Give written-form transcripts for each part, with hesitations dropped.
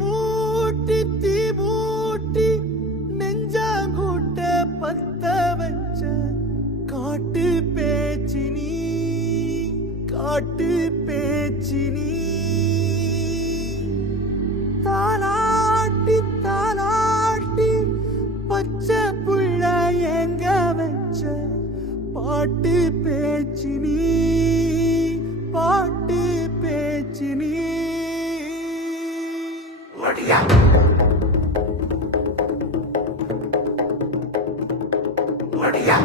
மூட்டி தீ மூட்டி நெஞ்சாங்கூட்ட பத்த வச்ச காட்டு பேச்சினி காட்டு பேச்சினி தாலாட்டி தாலாட்டி பச்சை புள்ள எங்க வச்ச பாட்டு பேச்சினி பாட்டு பேச்சினி ஒடியா ஒடியா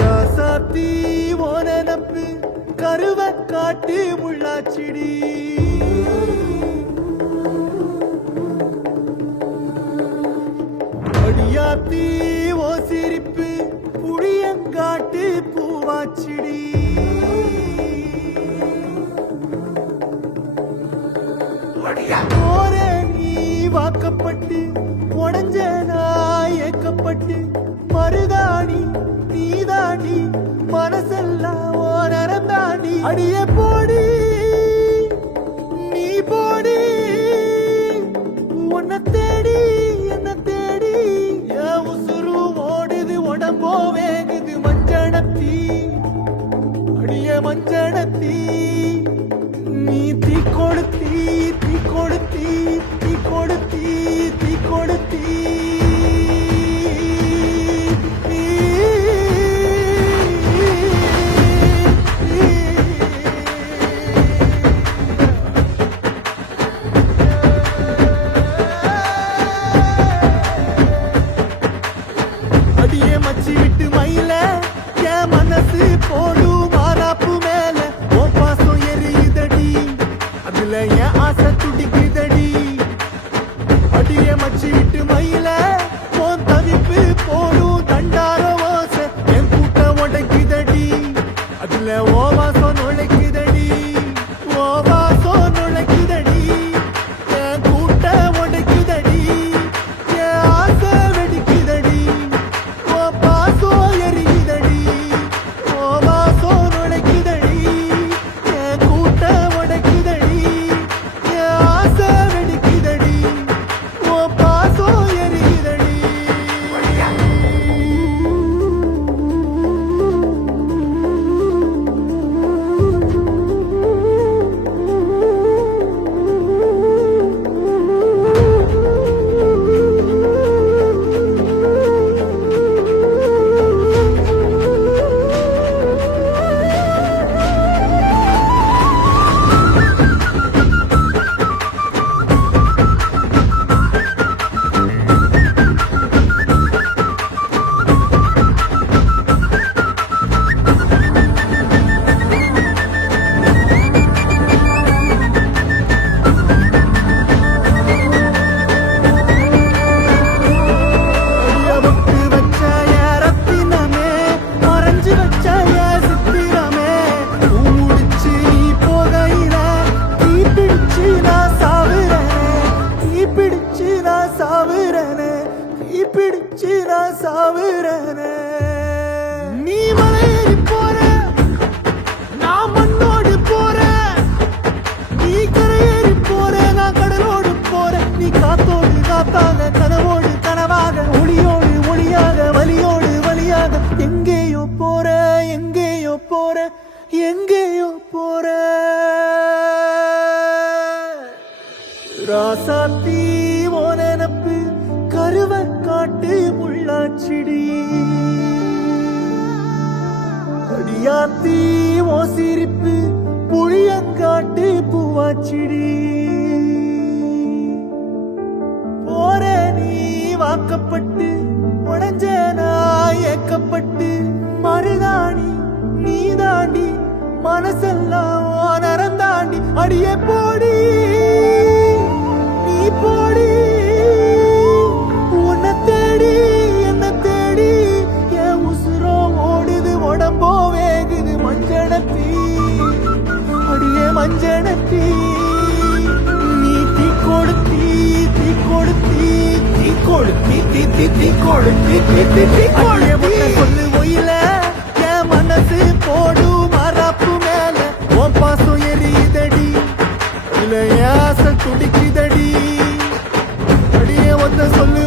ராசாத்தி ஓனப்பு கருவ காட்டு முள்ளாச்சிடி அடியாத்தி ஓ சிரிப்பு புளியங்காட்டு பூவாச்சிடி போற நீ வாக்கப்பட்டு உடஞ்ச நாய் ஏக்கப்பட்டு மருதாணி நீதாண்டி மனசெல்லாம் ஓரம் தாண்டி அடிய போடி நீ போடி உன்னை தேடி என்ன தேடி என் உசுரு ஓடுது உடம்போ வேகுது மஞ்சனத்தி அடிய மஞ்சனத்தி நீ தீ கொடுத்தி தீ கொடுத்தி தீ கொடுத்தி தீ கொடுத்தி அடியே மச்சி விட்டு மயில என் மனசு போடும் மாறாப்பு மேல ஓ பாசம் எரியுதடி அதுல என் ஆசை துடிக்குதடி அடியே மச்சி விட்டு மயில உன் தவிப்பு போடும் தண்டார ஓசை என் கூட்ட உடைக்குதடி அதுல ஓ வாசம் நுழைக்குதடி ஓ வாசம் நுழைக்குதடி என் கூட்ட உடைக்குதடி என் ஆசை வெடிக்குதடி ஓ பாசம் எரியுதடி ஓ வாசம் நுழைக்குதடி என் கூட்ட உடைக்குதடி என் ஆசை வெடிக்குதடி ஓ பாசம் எரியுதடி விட்டு வச்ச என் ரத்தினமே மறைஞ்சு வச்ச என் சித்திரமே முடிச்சு நீ போகையில தீ பிடிச்சு நான் சாவுறேனே தீ பிடிச்சு நான் சாவுறேனே தீ பிடிச்சு நான் சாவுறேனே நீ மலையேறி போற நான் மண்ணோடு போறேன் நீ கரையேறி போற நான் கடலோடு போறேன் நீ காத்தோடு காத்தாக கனவோடு கனவாக ஒளியோடு ஒளியாக வலியோடு வலியாக எங்கேயோ போற எங்கேயோ போற எங்கேயோ போற ராசாத்தி ஓ நினப்பு கருவ காட்டு முள்ளாச்சிடி அடியாத்தி ஓ சிரிப்பு புளியங்காட்டு பூவாச்சிடி போற நீ வாக்கப்பட்டு உடஞ்ச நாய் ஏக்கப்பட்டு மருதாணி நீதாண்டி மனசெல்லாம் ஓரம் தாண்டி அடிய போடி நீ போடி உன்னை தேடி என்ன தேடி என் உசுரோ ஓடுது உடம்போ வேகுது மஞ்சனத்தி அடியே மஞ்சனத்தி அடியே முட்டை சொல்லு ஒயில என் மனசு போடு மரப்பு மேல உன் பாசம் எரியுதடி இல்ல ஏச துடிக்குதடி அடியே ஒத்த சொல்லு